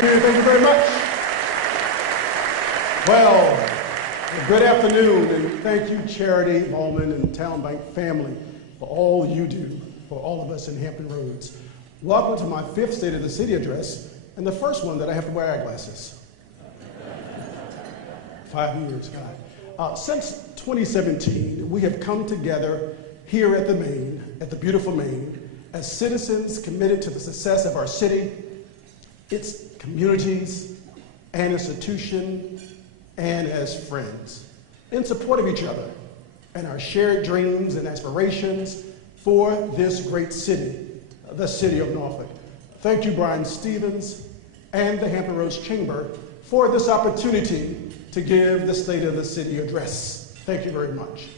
Thank you very much. Well, good afternoon, and thank you, Charity, Bowman, and Town Bank family, for all you do for all of us in Hampton Roads. Welcome to my 5th State of the City address, and the first one that I have to wear eyeglasses. 5 years, God. Since 2017, we have come together here at the Main, at the beautiful Main, as citizens committed to the success of our city, its communities, and institution, and as friends, in support of each other and our shared dreams and aspirations for this great city, the city of Norfolk. Thank you, Brian Stevens and the Hampton Roads Chamber for this opportunity to give the State of the City address. Thank you very much.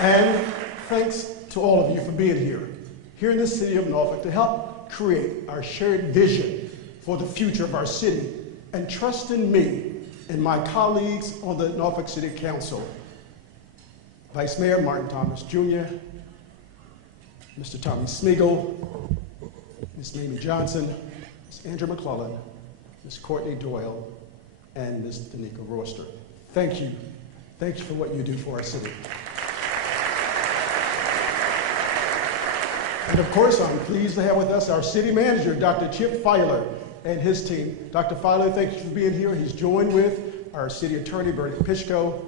And thanks to all of you for being here in the city of Norfolk to help create our shared vision for the future of our city, and trust in me and my colleagues on the Norfolk City Council, Vice Mayor Martin Thomas Jr., Mr. Tommy Smeagol, Ms. Mamie Johnson, Ms. Andrew McClellan, Ms. Courtney Doyle, and Ms. Danica Royster. Thank you. Thank you for what you do for our city. And of course, I'm pleased to have with us our city manager, Dr. Chip Filer, and his team. Dr. Filer, thank you for being here. He's joined with our city attorney, Bernie Pishko,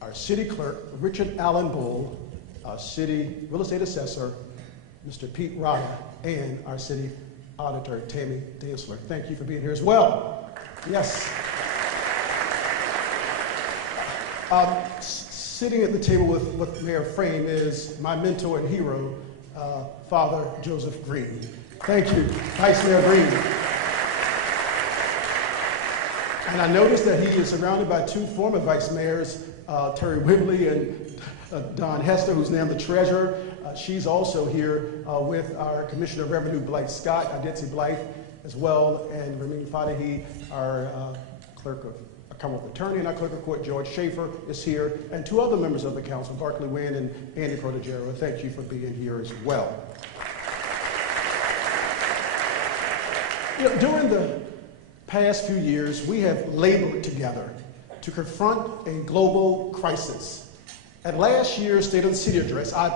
our city clerk, Richard Allen Bull, our city real estate assessor, Mr. Pete Rada, and our city auditor, Tammy Densler. Thank you for being here as well. Yes. Sitting at the table with Mayor Frame is my mentor and hero, Father Joseph Green. Thank you, Vice Mayor Green. And I noticed that he is surrounded by 2 former vice mayors, Terry Whibley and Don Hester, who's now the treasurer. She's also here with our Commissioner of Revenue, Blythe Scott, Aditzi Blythe as well, and Ramin Fadahi, our clerk of Commonwealth Attorney, and our clerk of court, George Schaefer, is here, and 2 other members of the council, Barkley Wynn and Andy Protogero. Thank you for being here as well. You know, during the past few years, we have labored together to confront a global crisis. At last year's State of the City address, I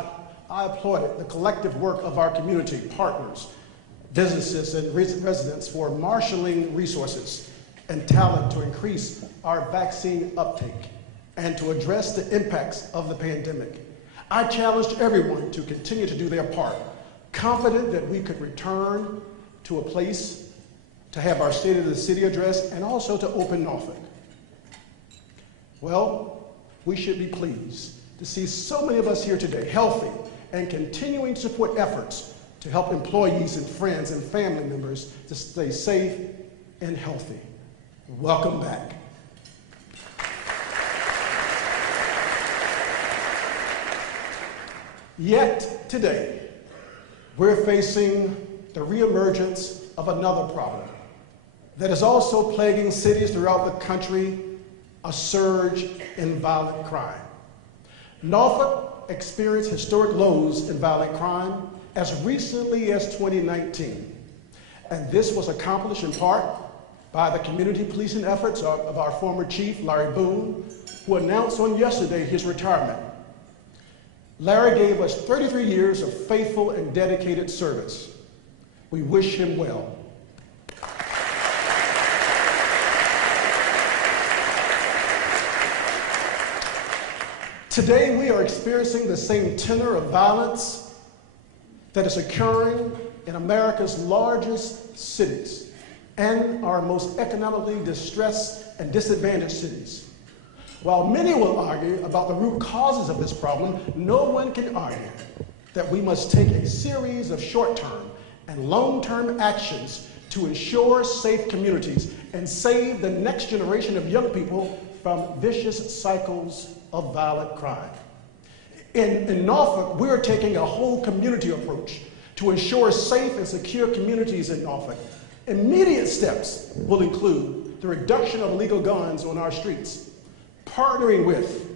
applauded the collective work of our community partners, businesses, and residents for marshaling resources and talent to increase our vaccine uptake and to address the impacts of the pandemic. I challenged everyone to continue to do their part, confident that we could return to a place to have our State of the City address and also to open Norfolk. Well, we should be pleased to see so many of us here today, healthy and continuing to support efforts to help employees and friends and family members to stay safe and healthy. Welcome back. Yet today, we're facing the reemergence of another problem that is also plaguing cities throughout the country, a surge in violent crime. Norfolk experienced historic lows in violent crime as recently as 2019. And this was accomplished in part by the community policing efforts of our former chief, Larry Boone, who announced on yesterday his retirement. Larry gave us 33 years of faithful and dedicated service. We wish him well. Today, we are experiencing the same tenor of violence that is occurring in America's largest cities and our most economically distressed and disadvantaged cities. While many will argue about the root causes of this problem, no one can argue that we must take a series of short-term and long-term actions to ensure safe communities and save the next generation of young people from vicious cycles of violent crime. In Norfolk, we're taking a whole community approach to ensure safe and secure communities in Norfolk. Immediate steps will include the reduction of illegal guns on our streets, partnering with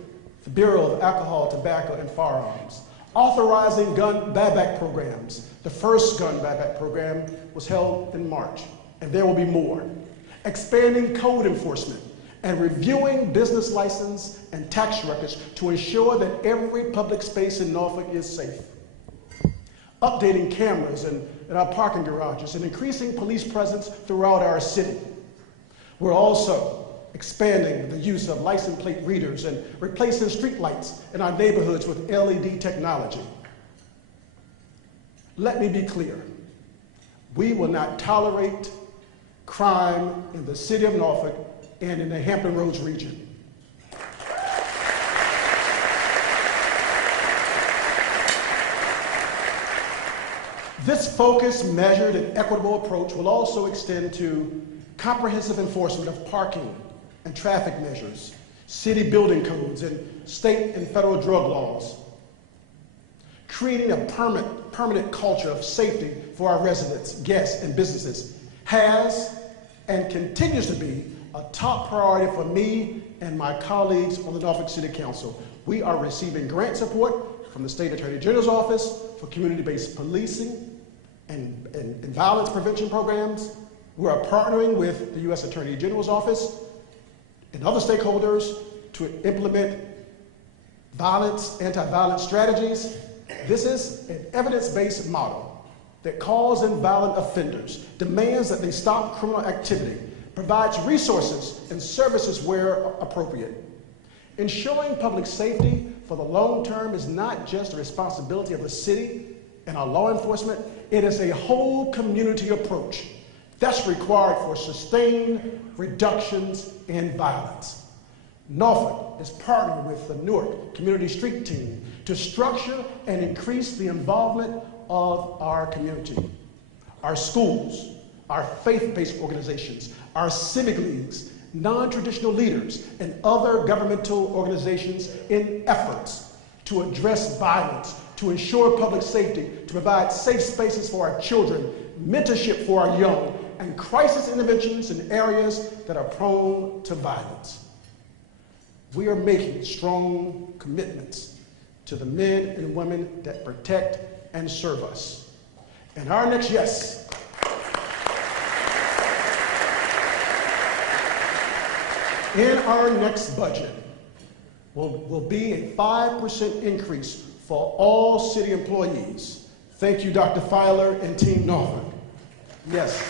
the Bureau of Alcohol, Tobacco, and Firearms, authorizing gun buyback programs. The first gun buyback program was held in March, and there will be more. Expanding code enforcement and reviewing business license and tax records to ensure that every public space in Norfolk is safe. Updating cameras in our parking garages and increasing police presence throughout our city. We're also expanding the use of license plate readers and replacing street lights in our neighborhoods with LED technology. Let me be clear. We will not tolerate crime in the city of Norfolk and in the Hampton Roads region. This focused, measured, and equitable approach will also extend to comprehensive enforcement of parking and traffic measures, city building codes, and state and federal drug laws, creating a permanent culture of safety for our residents, guests, and businesses has and continues to be a top priority for me and my colleagues on the Norfolk City Council. We are receiving grant support from the State Attorney General's Office for community-based policing and violence prevention programs. We are partnering with the U.S. Attorney General's Office and other stakeholders to implement anti-violence strategies. This is an evidence-based model that calls in violent offenders, demands that they stop criminal activity, provides resources and services where appropriate. Ensuring public safety for the long term is not just the responsibility of the city and our law enforcement, it is a whole community approach that's required for sustained reductions in violence. Norfolk is partnering with the Newark Community Street Team to structure and increase the involvement of our community. Our schools, our faith-based organizations, our civic leagues, non-traditional leaders, and other governmental organizations in efforts to address violence, to ensure public safety, to provide safe spaces for our children, mentorship for our young, and crisis interventions in areas that are prone to violence. We are making strong commitments to the men and women that protect and serve us. And our next yes in our next budget will be a 5% increase for all city employees. Thank you, Dr. Filer and Team Norfolk. Yes.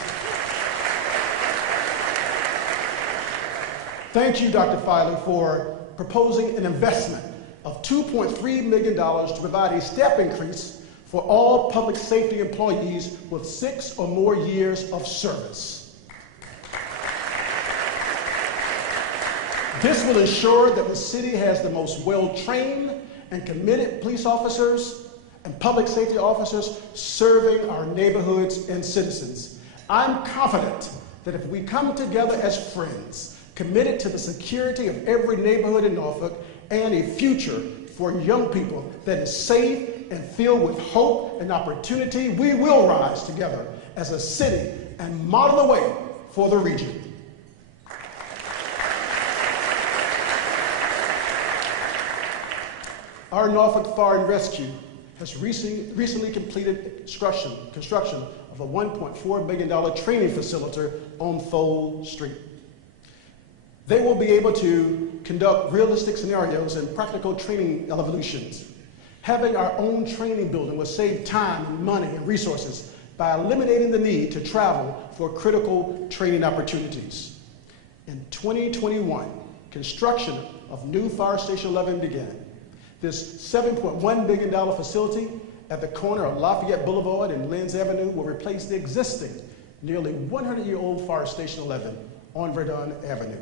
Thank you, Dr. Filer, for proposing an investment of $2.3 million to provide a step increase for all public safety employees with 6 or more years of service. This will ensure that the city has the most well-trained and committed police officers and public safety officers serving our neighborhoods and citizens. I'm confident that if we come together as friends, committed to the security of every neighborhood in Norfolk and a future for young people that is safe and filled with hope and opportunity, we will rise together as a city and model the way for the region. Our Norfolk Fire and Rescue has recently completed construction of a $1.4 billion training facility on Fole Street. They will be able to conduct realistic scenarios and practical training evolutions. Having our own training building will save time, money, and resources by eliminating the need to travel for critical training opportunities. In 2021, construction of new Fire Station 11 began. This $7.1 billion facility at the corner of Lafayette Boulevard and Lenz Avenue will replace the existing nearly 100-year-old Fire Station 11 on Verdun Avenue.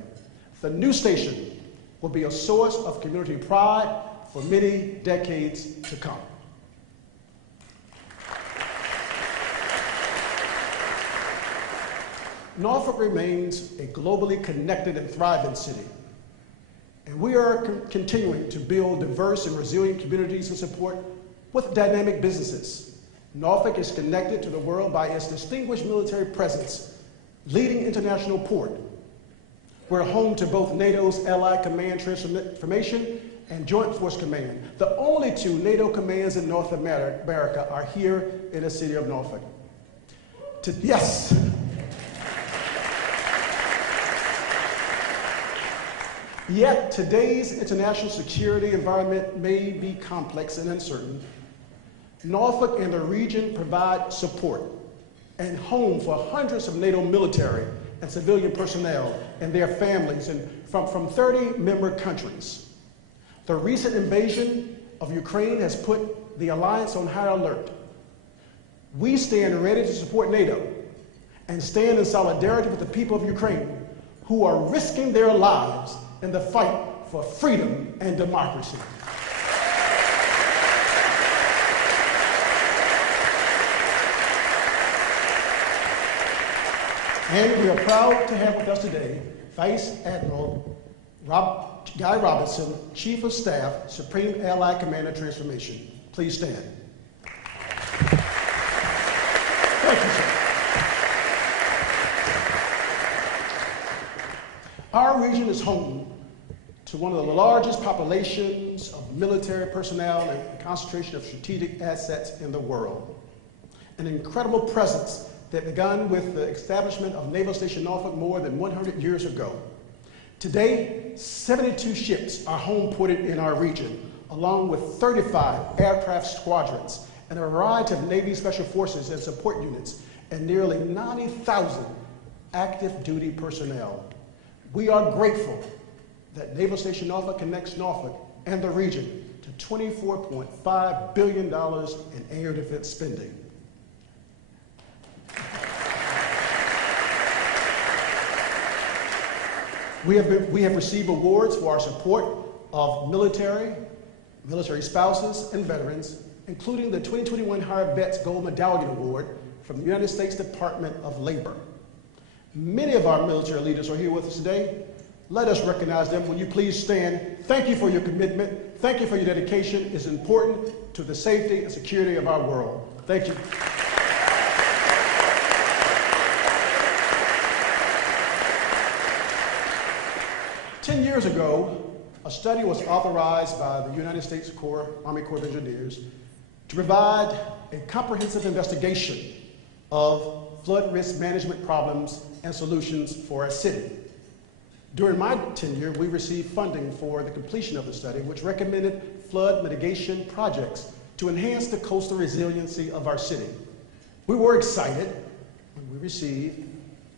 The new station will be a source of community pride for many decades to come. Norfolk remains a globally connected and thriving city, and we are continuing to build diverse and resilient communities and support with dynamic businesses. Norfolk is connected to the world by its distinguished military presence, leading international port. We're home to both NATO's Allied Command Transformation and Joint Force Command. The only two NATO commands in North America are here in the city of Norfolk. Yes. Yet today's international security environment may be complex and uncertain. Norfolk and the region provide support and home for hundreds of NATO military and civilian personnel and their families and from 30 member countries. The recent invasion of Ukraine has put the alliance on high alert. We stand ready to support NATO and stand in solidarity with the people of Ukraine who are risking their lives in the fight for freedom and democracy. And we are proud to have with us today Vice Admiral Guy Robinson, Chief of Staff, Supreme Allied Commander Transformation. Please stand. Thank you, sir. Our region is home to one of the largest populations of military personnel and concentration of strategic assets in the world. An incredible presence that began with the establishment of Naval Station Norfolk more than 100 years ago. Today, 72 ships are home ported in our region, along with 35 aircraft squadrons and a variety of Navy Special Forces and support units, and nearly 90,000 active duty personnel. We are grateful that Naval Station Norfolk connects Norfolk and the region to $24.5 billion in air defense spending. We have received awards for our support of military spouses, and veterans, including the 2021 Higher Vets Gold Medallion Award from the United States Department of Labor. Many of our military leaders are here with us today. Let us recognize them. Will you please stand? Thank you for your commitment. Thank you for your dedication. It's important to the safety and security of our world. Thank you. Ten years ago, a study was authorized by the United States Army Corps of Engineers to provide a comprehensive investigation of flood risk management problems and solutions for our city. During my tenure, we received funding for the completion of the study, which recommended flood mitigation projects to enhance the coastal resiliency of our city. We were excited when we received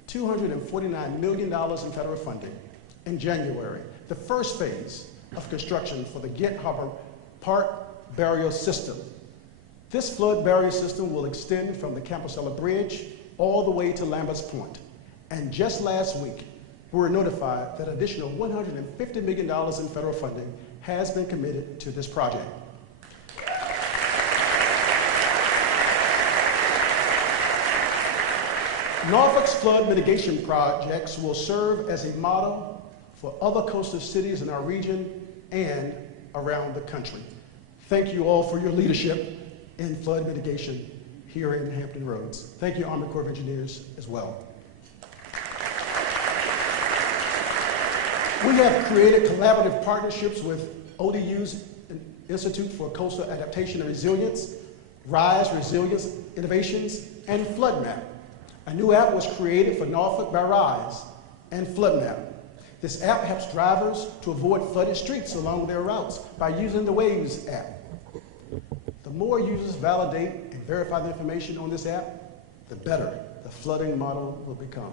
$249 million in federal funding in January, the first phase of construction for the Ghent Harbor Park Barrier System. This flood barrier system will extend from the Campusella Bridge all the way to Lambert's Point. And just last week, we were notified that additional $150 million in federal funding has been committed to this project. Norfolk's flood mitigation projects will serve as a model for other coastal cities in our region and around the country. Thank you all for your leadership in flood mitigation here in Hampton Roads. Thank you, Army Corps of Engineers, as well. We have created collaborative partnerships with ODU's Institute for Coastal Adaptation and Resilience, RISE Resilience Innovations, and FloodMap. A new app was created for Norfolk by RISE and FloodMap. This app helps drivers to avoid flooded streets along their routes by using the Waves app. The more users validate and verify the information on this app, the better the flooding model will become.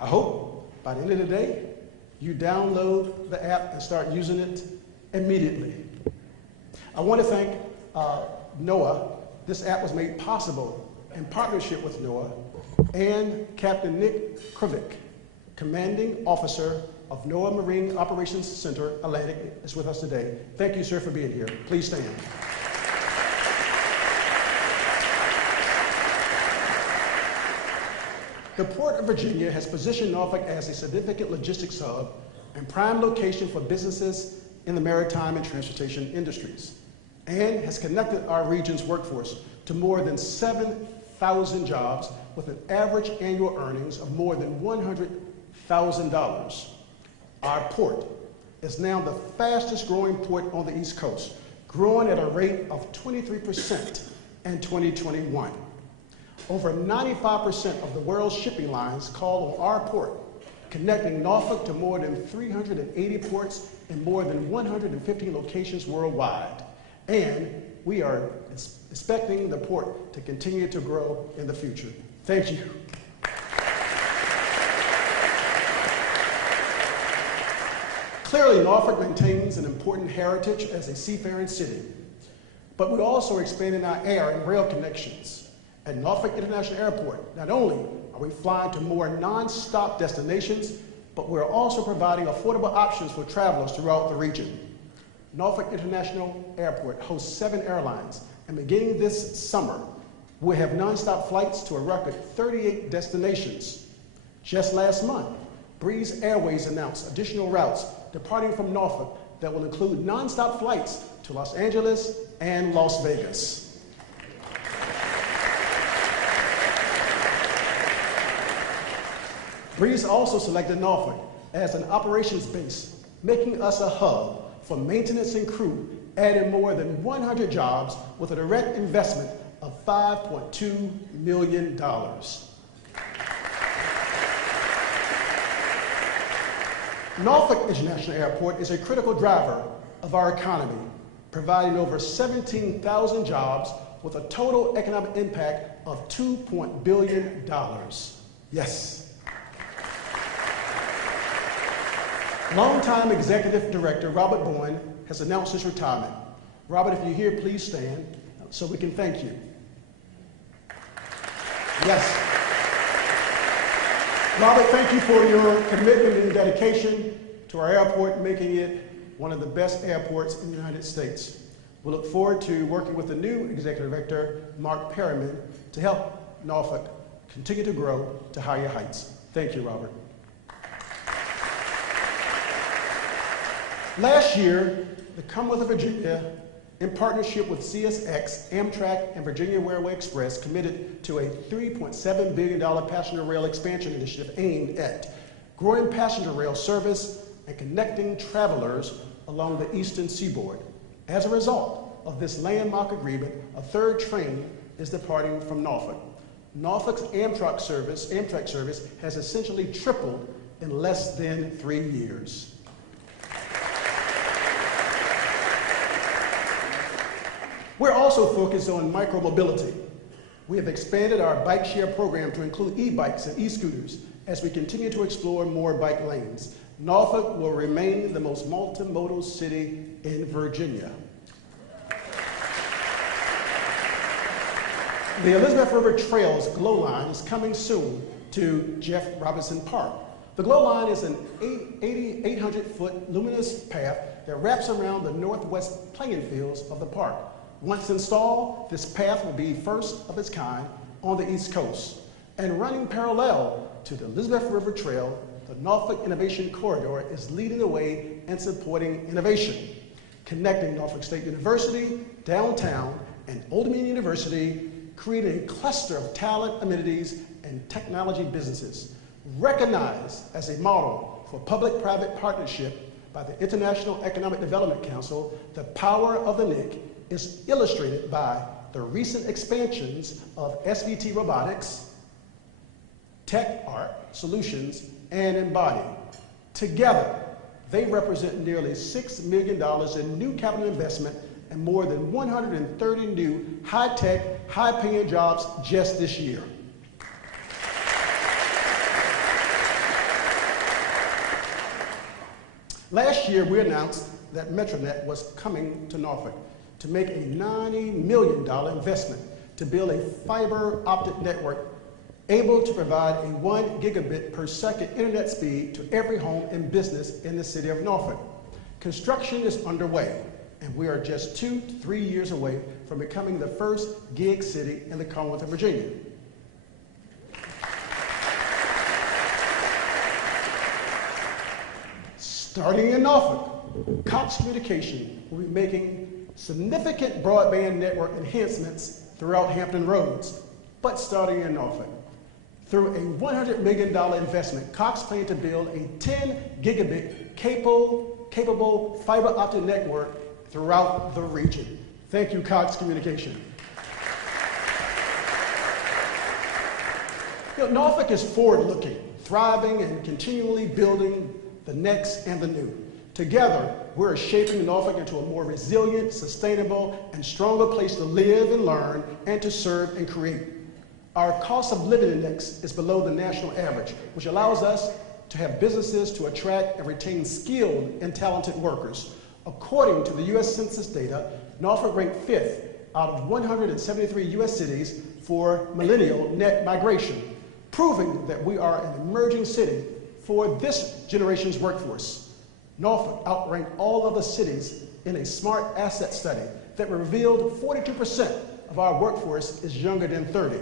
I hope by the end of the day, you download the app and start using it immediately. I want to thank NOAA. This app was made possible in partnership with NOAA, and Captain Nick Krivik, Commanding Officer of NOAA Marine Operations Center Atlantic, is with us today. Thank you, sir, for being here. Please stand. The Port of Virginia has positioned Norfolk as a significant logistics hub and prime location for businesses in the maritime and transportation industries, and has connected our region's workforce to more than 7,000 jobs with an average annual earnings of more than $100,000. Our port is now the fastest growing port on the East Coast, growing at a rate of 23% in 2021. Over 95% of the world's shipping lines call on our port, connecting Norfolk to more than 380 ports in more than 150 locations worldwide. And we are expecting the port to continue to grow in the future. Thank you. Clearly, Norfolk maintains an important heritage as a seafaring city, but we're also expanding our air and rail connections. At Norfolk International Airport, not only are we flying to more non-stop destinations, but we're also providing affordable options for travelers throughout the region. Norfolk International Airport hosts 7 airlines, and beginning this summer, we'll have non-stop flights to a record 38 destinations. Just last month, Breeze Airways announced additional routes departing from Norfolk that will include non-stop flights to Los Angeles and Las Vegas. Breeze also selected Norfolk as an operations base, making us a hub for maintenance and crew, adding more than 100 jobs with a direct investment of $5.2 million. Norfolk International Airport is a critical driver of our economy, providing over 17,000 jobs with a total economic impact of $2 billion. Yes. Longtime Executive Director Robert Boyne has announced his retirement. Robert, if you're here, please stand so we can thank you. Yes. Robert, thank you for your commitment and dedication to our airport, making it one of the best airports in the United States. We look forward to working with the new Executive Director, Mark Perryman, to help Norfolk continue to grow to higher heights. Thank you, Robert. Last year, the Commonwealth of Virginia, in partnership with CSX, Amtrak, and Virginia Railway Express, committed to a $3.7 billion passenger rail expansion initiative aimed at growing passenger rail service and connecting travelers along the eastern seaboard. As a result of this landmark agreement, a 3rd train is departing from Norfolk. Norfolk's Amtrak service has essentially tripled in less than 3 years. We're also focused on micromobility. We have expanded our bike share program to include e-bikes and e-scooters as we continue to explore more bike lanes. Norfolk will remain the most multimodal city in Virginia. The Elizabeth River Trail's Glow Line is coming soon to Jeff Robinson Park. The Glow Line is an 8,800-foot luminous path that wraps around the northwest playing fields of the park. Once installed, this path will be first of its kind on the East Coast. And running parallel to the Elizabeth River Trail, the Norfolk Innovation Corridor is leading the way in supporting innovation, connecting Norfolk State University, downtown, and Old Dominion University, creating a cluster of talent, amenities, and technology businesses. Recognized as a model for public-private partnership by the International Economic Development Council, the power of the NIC is illustrated by the recent expansions of SVT Robotics, Tech Art Solutions, and Embody. Together, they represent nearly $6 million in new capital investment and more than 130 new high-tech, high-paying jobs just this year. Last year, we announced that Metronet was coming to Norfolk to make a $90 million investment to build a fiber optic network able to provide a 1 gigabit per second internet speed to every home and business in the city of Norfolk. Construction is underway, and we are just 2 to 3 years away from becoming the first gig city in the Commonwealth of Virginia. Starting in Norfolk, Cox Communication will be making significant broadband network enhancements throughout Hampton Roads, but starting in Norfolk. Through a $100 million investment, Cox plans to build a 10 gigabit capable fiber optic network throughout the region. Thank you, Cox Communication. Norfolk is forward-looking, thriving, and continually building the next and the new. Together, we're shaping Norfolk into a more resilient, sustainable, and stronger place to live and learn and to serve and create. Our cost of living index is below the national average, which allows us to have businesses to attract and retain skilled and talented workers. According to the U.S. Census data, Norfolk ranked 5th out of 173 U.S. cities for millennial net migration, proving that we are an emerging city for this generation's workforce. Norfolk outranked all other cities in a smart asset study that revealed 42% of our workforce is younger than 30.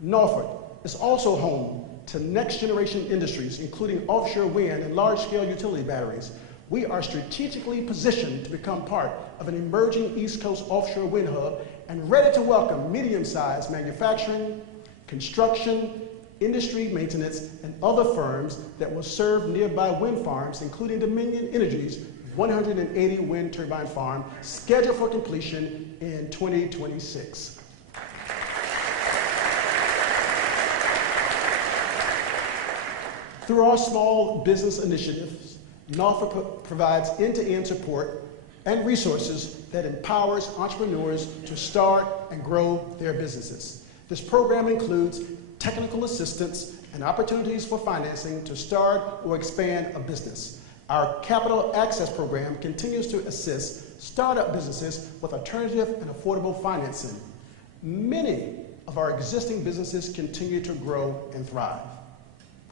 Norfolk is also home to next-generation industries, including offshore wind and large-scale utility batteries. We are strategically positioned to become part of an emerging East Coast offshore wind hub and ready to welcome medium-sized manufacturing, construction, industry maintenance, and other firms that will serve nearby wind farms, including Dominion Energy's 180 wind turbine farm, scheduled for completion in 2026. Through our small business initiatives, Norfolk provides end-to-end support and resources that empowers entrepreneurs to start and grow their businesses. This program includes technical assistance and opportunities for financing to start or expand a business. Our Capital Access Program continues to assist startup businesses with alternative and affordable financing. Many of our existing businesses continue to grow and thrive.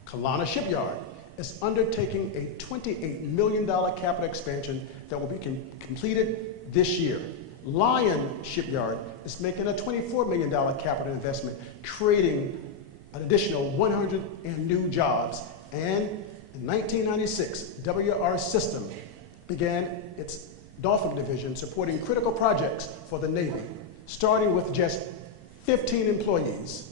Kalana Shipyard is undertaking a $28 million capital expansion that will be completed this year. Lion Shipyard is making a $24 million capital investment, creating an additional 100 new jobs. And in 1996, WR System began its Norfolk division supporting critical projects for the Navy, starting with just 15 employees.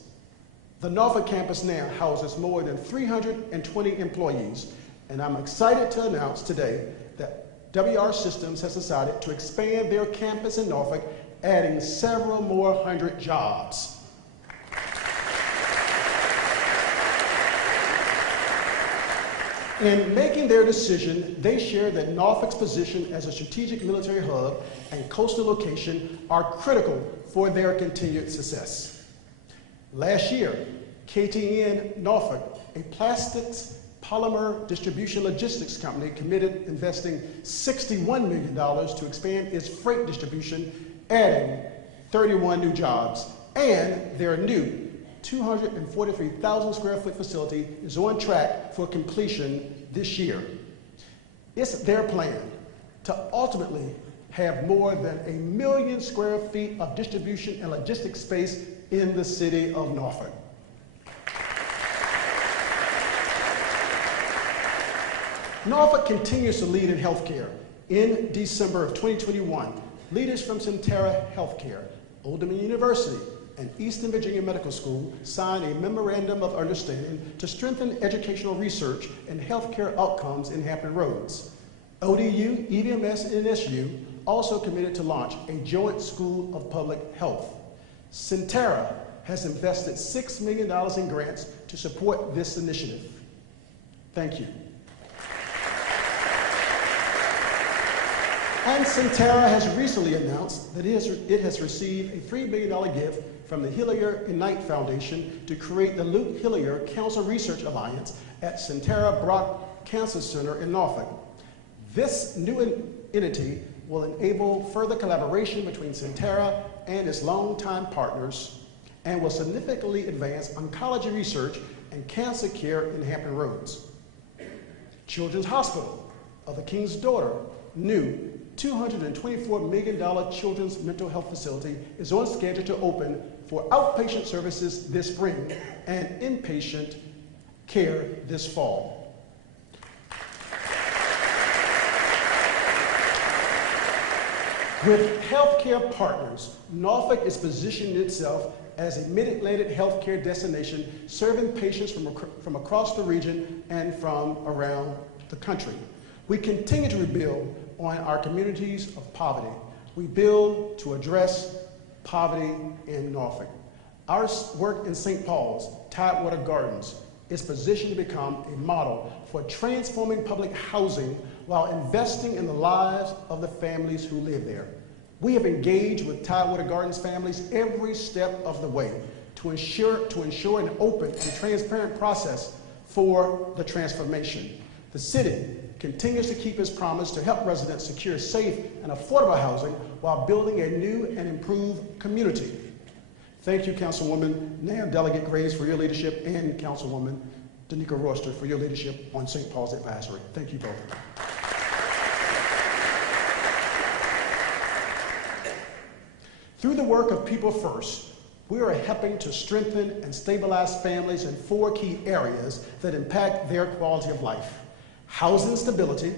The Norfolk campus now houses more than 320 employees, and I'm excited to announce today that WR Systems has decided to expand their campus in Norfolk, adding several more hundred jobs. In making their decision, they share that Norfolk's position as a strategic military hub and coastal location are critical for their continued success. Last year, KTN Norfolk, a plastics polymer distribution logistics company, committed investing $61 million to expand its freight distribution, adding 31 new jobs, and their new 243,000 square foot facility is on track for completion this year. It's their plan to ultimately have more than 1 million square feet of distribution and logistics space in the city of Norfolk. Norfolk continues to lead in healthcare. In December of 2021, leaders from Centera Healthcare, Old Dominion University, and Eastern Virginia Medical School signed a memorandum of understanding to strengthen educational research and healthcare outcomes in Hampton Roads. ODU, EVMS, and NSU also committed to launch a joint school of public health. Centera has invested $6 million in grants to support this initiative. Thank you. And Centera has recently announced that it has received a $3 million gift from the Hillier Ignite Foundation to create the Luke Hillier Cancer Research Alliance at Centera Brock Cancer Center in Norfolk. This new entity will enable further collaboration between Centera and its longtime partners and will significantly advance oncology research and cancer care in Hampton Roads. Children's Hospital of the King's Daughter, new $224 million children's mental health facility, is on schedule to open for outpatient services this spring and inpatient care this fall. With healthcare partners, Norfolk is positioning itself as a Mid-Atlantic healthcare destination, serving patients from across the region and from around the country. We continue to rebuild on our communities of poverty. We build to address poverty in Norfolk. Our work in St. Paul's, Tidewater Gardens, is positioned to become a model for transforming public housing while investing in the lives of the families who live there. We have engaged with Tidewater Gardens families every step of the way to ensure an open and transparent process for the transformation. The city continues to keep its promise to help residents secure safe and affordable housing while building a new and improved community. Thank you, Councilwoman Nam Delegate Graves, for your leadership, and Councilwoman Danica Royster for your leadership on St. Paul's Advisory. Thank you both. Through the work of People First, we are helping to strengthen and stabilize families in 4 key areas that impact their quality of life: housing stability,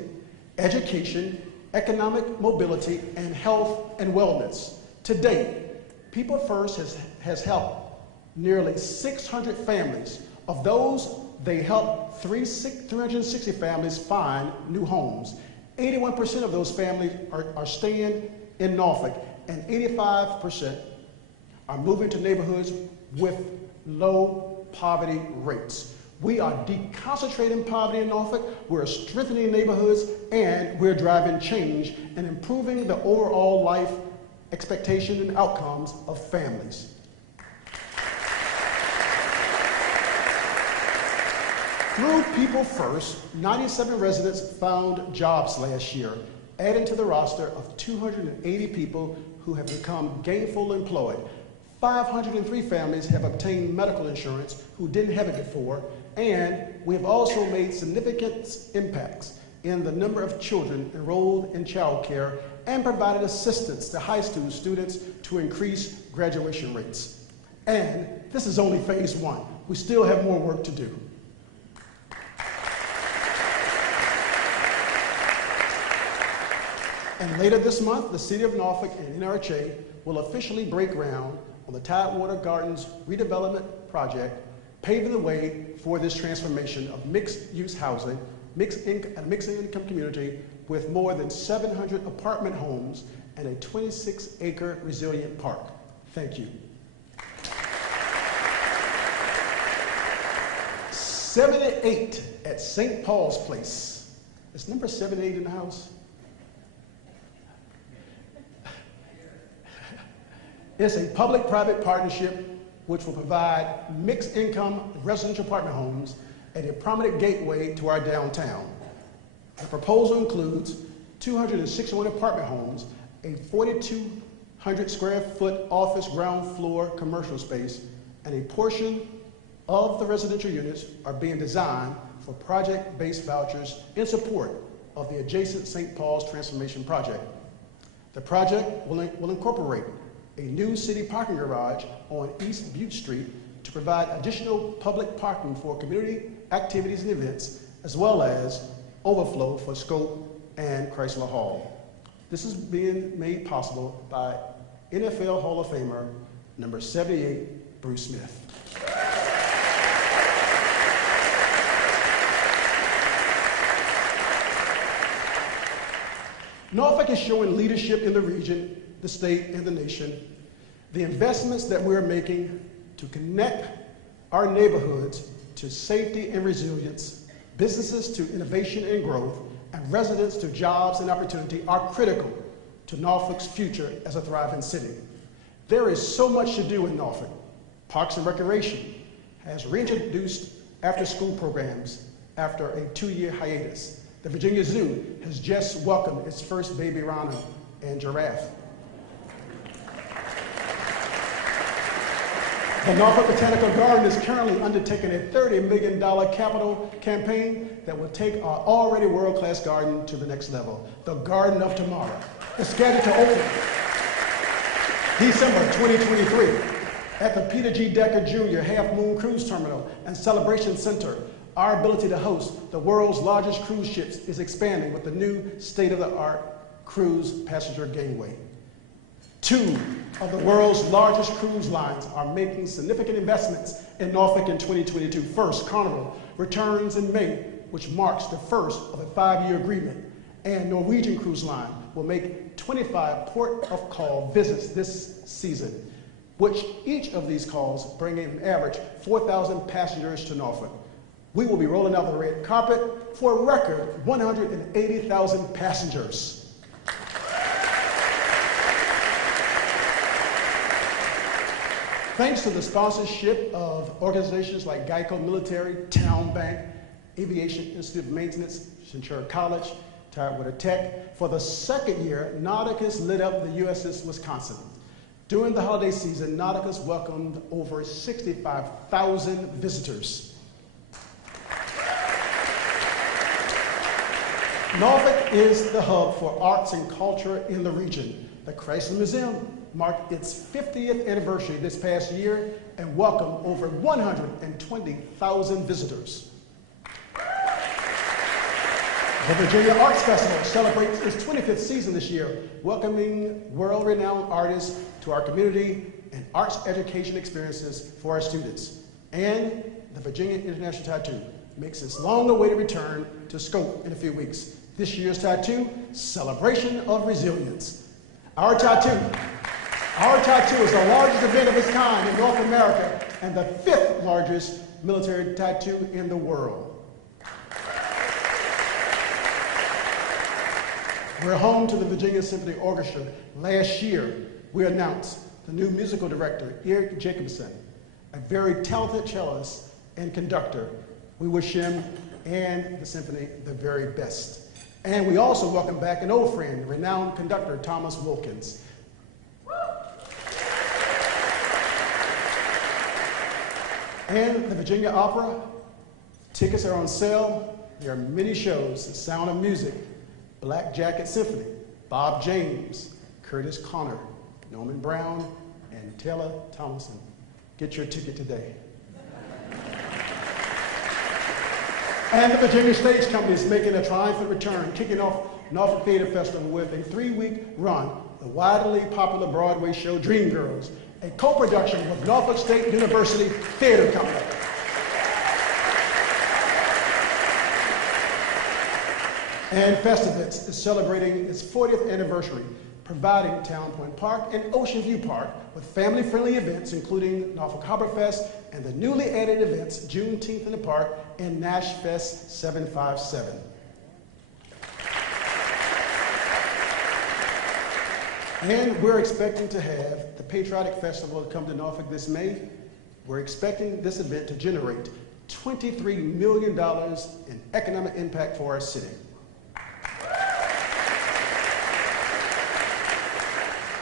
education, economic mobility, and health and wellness. To date, People First has helped nearly 600 families. Of those, they helped 360 families find new homes. 81% of those families are staying in Norfolk, and 85% are moving to neighborhoods with low poverty rates. We are deconcentrating poverty in Norfolk, we're strengthening neighborhoods, and we're driving change and improving the overall life expectation and outcomes of families. Through People First, 97 residents found jobs last year, adding to the roster of 280 people who have become gainfully employed. 503 families have obtained medical insurance who didn't have it before, and we have also made significant impacts in the number of children enrolled in child care and provided assistance to high school students to increase graduation rates. And this is only phase 1. We still have more work to do. And later this month, the City of Norfolk and NRHA will officially break ground on the Tidewater Gardens redevelopment project, paving the way for this transformation of mixed-use housing, a mixed-income community with more than 700 apartment homes and a 26-acre resilient park. Thank you. 78 at St. Paul's Place. Is number 78 in the house? It's a public-private partnership which will provide mixed-income residential apartment homes at a prominent gateway to our downtown. The proposal includes 261 apartment homes, a 4,200 square foot office ground floor commercial space, and a portion of the residential units are being designed for project-based vouchers in support of the adjacent St. Paul's Transformation Project. The project will incorporate a new city parking garage on East Butte Street to provide additional public parking for community activities and events, as well as overflow for Scope and Chrysler Hall. This is being made possible by NFL Hall of Famer number 78, Bruce Smith. Norfolk is showing leadership in the region, the state, and the nation. The investments that we're making to connect our neighborhoods to safety and resilience, businesses to innovation and growth, and residents to jobs and opportunity are critical to Norfolk's future as a thriving city. There is so much to do in Norfolk. Parks and Recreation has reintroduced after-school programs after a 2-year hiatus. The Virginia Zoo has just welcomed its first baby rhino and giraffe. The Norfolk Botanical Garden is currently undertaking a $30 million capital campaign that will take our already world-class garden to the next level. The Garden of Tomorrow is scheduled to open December 2023 at the Peter G. Decker Jr. Half Moon Cruise Terminal and Celebration Center. Our ability to host the world's largest cruise ships is expanding with the new state-of-the-art cruise passenger gateway. Two of the world's largest cruise lines are making significant investments in Norfolk in 2022. First, Carnival returns in May, which marks the first of a 5-year agreement, and Norwegian Cruise Line will make 25 port of call visits this season, which each of these calls bring in an average 4,000 passengers to Norfolk. We will be rolling out the red carpet for a record 180,000 passengers. Thanks to the sponsorship of organizations like Geico Military, Town Bank, Aviation Institute of Maintenance, Centura College, Tidewater Tech, for the second year, Nauticus lit up the USS Wisconsin. During the holiday season, Nauticus welcomed over 65,000 visitors. Norfolk is the hub for arts and culture in the region. The Chrysler Museum marked its 50th anniversary this past year and welcomed over 120,000 visitors. The Virginia Arts Festival celebrates its 25th season this year, welcoming world-renowned artists to our community and arts education experiences for our students. And the Virginia International Tattoo makes its long-awaited return to scope in a few weeks. This year's tattoo, Celebration of Resilience. Our tattoo is the largest event of its kind in North America and the 5th largest military tattoo in the world. We're home to the Virginia Symphony Orchestra. Last year, we announced the new musical director, Eric Jacobson, a very talented cellist and conductor. We wish him and the symphony the very best. And we also welcome back an old friend, renowned conductor Thomas Wilkins. And the Virginia Opera, tickets are on sale. There are many shows: The Sound of Music, Black Jacket Symphony, Bob James, Curtis Connor, Norman Brown, and Taylor Thomason. Get your ticket today. And the Virginia Stage Company is making a triumphant return, kicking off Norfolk Theater Festival with a 3-week run, the widely popular Broadway show Dreamgirls, a co-production with Norfolk State University Theater Company. And Festivus is celebrating its 40th anniversary, providing Town Point Park and Ocean View Park with family-friendly events, including Norfolk Harbor Fest and the newly added events Juneteenth in the Park and Nash Fest 757. And we're expecting to have the Patriotic Festival come to Norfolk this May. We're expecting this event to generate $23 million in economic impact for our city.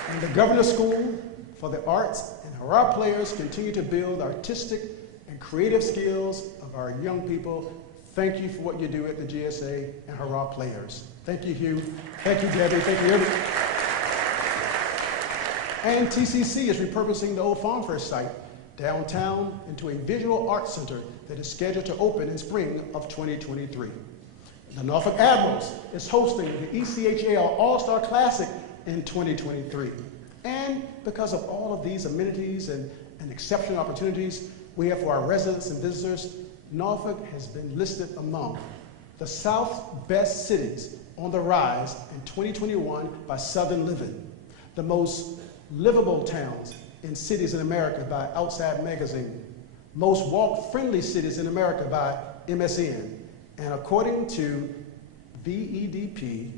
And the Governor's School for the Arts and Hurrah Players continue to build artistic and creative skills of our young people. Thank you for what you do at the GSA and Hurrah Players. Thank you, Hugh. Thank you, Debbie. Thank you, everyone. And TCC is repurposing the old Farm First site downtown into a visual arts center that is scheduled to open in spring of 2023. The Norfolk Admirals is hosting the ECHL All-Star Classic in 2023. And because of all of these amenities and exceptional opportunities we have for our residents and visitors, Norfolk has been listed among the South's best cities on the rise in 2021 by Southern Living, the most livable towns in cities in America by Outside Magazine, most walk-friendly cities in America by MSN, and according to VEDP,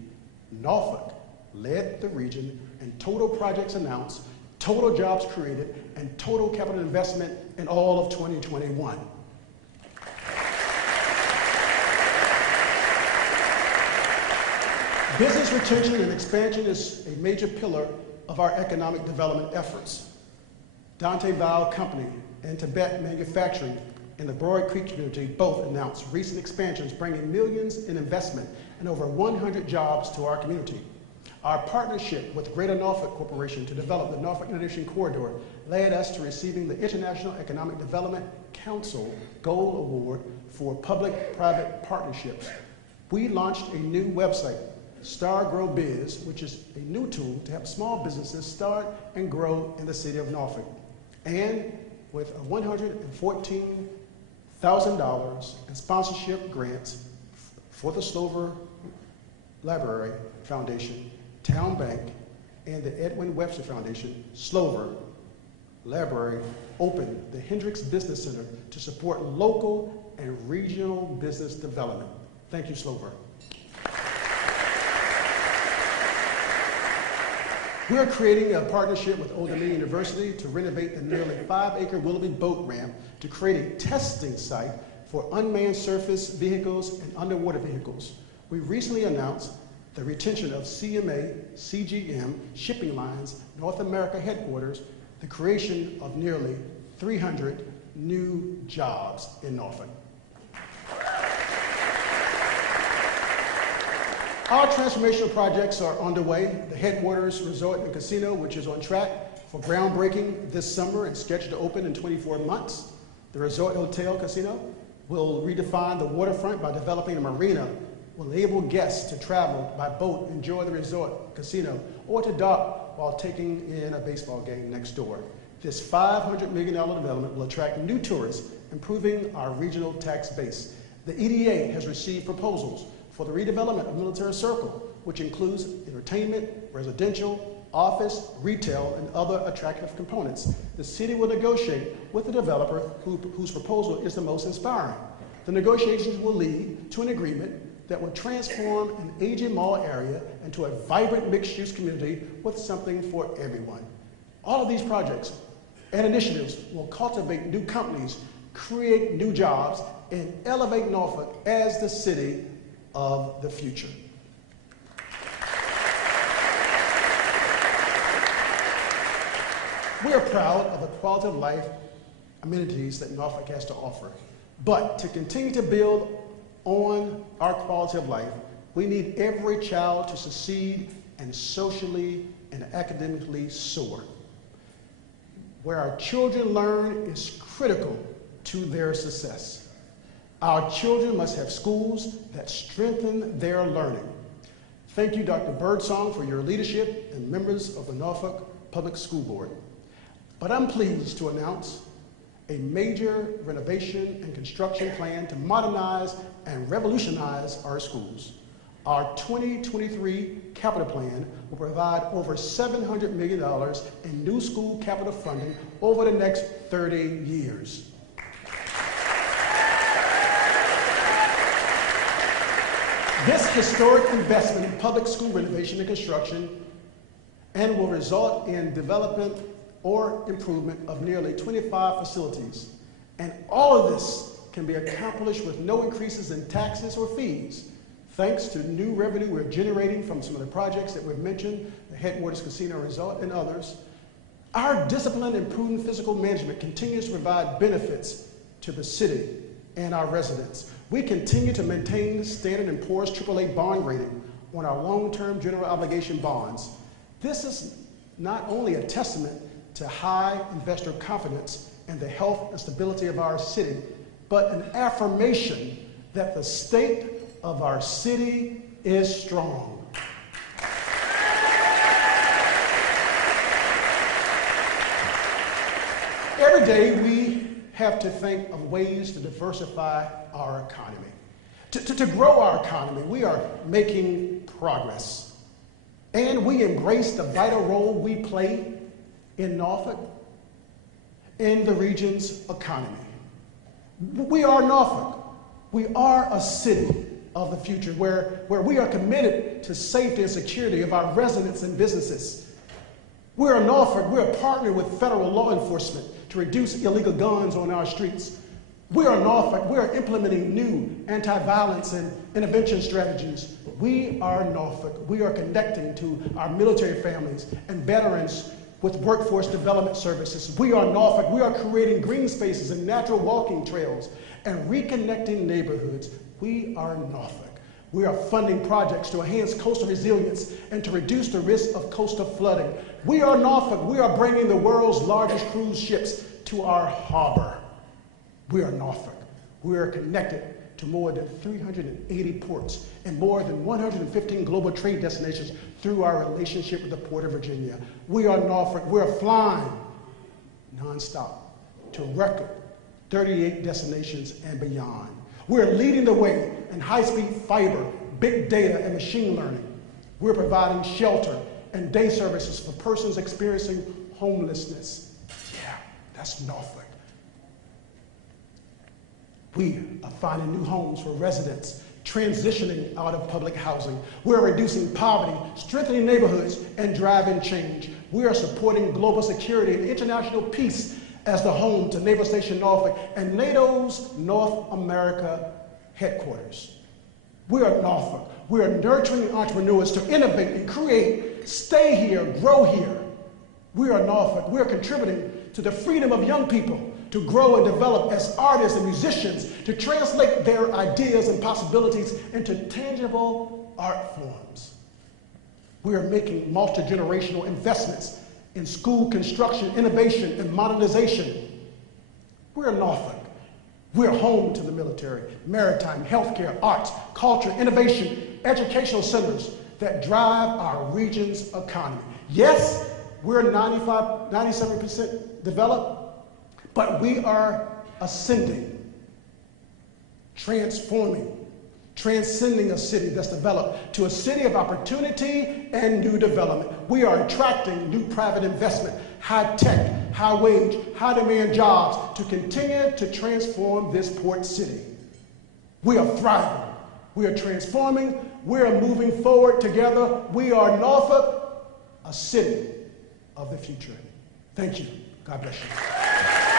Norfolk led the region in total projects announced, total jobs created, and total capital investment in all of 2021. Business retention and expansion is a major pillar of our economic development efforts. Dante Val Company and Tibet Manufacturing in the Broad Creek community both announced recent expansions, bringing millions in investment and over 100 jobs to our community. Our partnership with Greater Norfolk Corporation to develop the Norfolk Innovation Corridor led us to receiving the International Economic Development Council Gold Award for Public-Private Partnerships. We launched a new website Start Grow Biz, which is a new tool to help small businesses start and grow in the city of Norfolk. And with $114,000 in sponsorship grants for the Slover Library Foundation, Town Bank, and the Edwin Webster Foundation, Slover Library opened the Hendricks Business Center to support local and regional business development. Thank you, Slover. We are creating a partnership with Old Dominion University to renovate the nearly 5-acre Willoughby boat ramp to create a testing site for unmanned surface vehicles and underwater vehicles. We recently announced the retention of CGM Shipping Lines North America Headwaters, the creation of nearly 300 new jobs in Norfolk. Our transformational projects are underway. The Headwaters Resort and Casino, which is on track for groundbreaking this summer and scheduled to open in 24 months. The Resort Hotel Casino will redefine the waterfront by developing a marina, will enable guests to travel by boat, enjoy the resort casino, or to dock while taking in a baseball game next door. This $500 million development will attract new tourists, improving our regional tax base. The EDA has received proposals for the redevelopment of Military Circle, which includes entertainment, residential, office, retail, and other attractive components. The city will negotiate with the developer whose proposal is the most inspiring. The negotiations will lead to an agreement that will transform an aging mall area into a vibrant mixed-use community with something for everyone. All of these projects and initiatives will cultivate new companies, create new jobs, and elevate Norfolk as the city of the future. We are proud of the quality of life amenities that Norfolk has to offer. But to continue to build on our quality of life, we need every child to succeed and socially and academically soar. Where our children learn is critical to their success. Our children must have schools that strengthen their learning. Thank you, Dr. Birdsong, for your leadership and members of the Norfolk Public School Board. But I'm pleased to announce a major renovation and construction plan to modernize and revolutionize our schools. Our 2023 capital plan will provide over $700 million in new school capital funding over the next 30 years. This historic investment in public school renovation and construction and will result in development or improvement of nearly 25 facilities. And all of this can be accomplished with no increases in taxes or fees, thanks to new revenue we're generating from some of the projects that we've mentioned, the Headwaters Casino Resort and others. Our disciplined and prudent fiscal management continues to provide benefits to the city and our residents. We continue to maintain Standard & Poor's AAA bond rating on our long-term general obligation bonds. This is not only a testament to high investor confidence in the health and stability of our city, but an affirmation that the state of our city is strong. Every day we have to think of ways to diversify our economy. To grow our economy, we are making progress. And we embrace the vital role we play in Norfolk, in the region's economy. We are Norfolk. We are a city of the future where we are committed to safety and security of our residents and businesses. We are Norfolk. We are partnering with federal law enforcement to reduce illegal guns on our streets. We are Norfolk. We are implementing new anti-violence and intervention strategies. We are Norfolk. We are connecting to our military families and veterans with workforce development services. We are Norfolk. We are creating green spaces and natural walking trails and reconnecting neighborhoods. We are Norfolk. We are funding projects to enhance coastal resilience and to reduce the risk of coastal flooding. We are Norfolk. We are bringing the world's largest cruise ships to our harbor. We are Norfolk. We are connected to more than 380 ports and more than 115 global trade destinations through our relationship with the Port of Virginia. We are Norfolk. We're flying nonstop to record 38 destinations and beyond. We're leading the way in high-speed fiber, big data, and machine learning. We're providing shelter and day services for persons experiencing homelessness. Yeah, that's Norfolk. We are finding new homes for residents, transitioning out of public housing. We're reducing poverty, strengthening neighborhoods, and driving change. We are supporting global security and international peace as the home to Naval Station Norfolk and NATO's North America headquarters. We are Norfolk. We are nurturing entrepreneurs to innovate and create, stay here, grow here. We are Norfolk. We are contributing to the freedom of young people to grow and develop as artists and musicians, to translate their ideas and possibilities into tangible art forms. We are making multi-generational investments in school construction, innovation, and modernization. We're Norfolk. We're home to the military, maritime, healthcare, arts, culture, innovation, educational centers that drive our region's economy. Yes, we're 97% developed, but we are ascending, transforming, transcending a city that's developed to a city of opportunity and new development. We are attracting new private investment, high tech, high wage, high demand jobs to continue to transform this port city. We are thriving. We are transforming. We are moving forward together. We are Norfolk, a city of the future. Thank you. God bless you.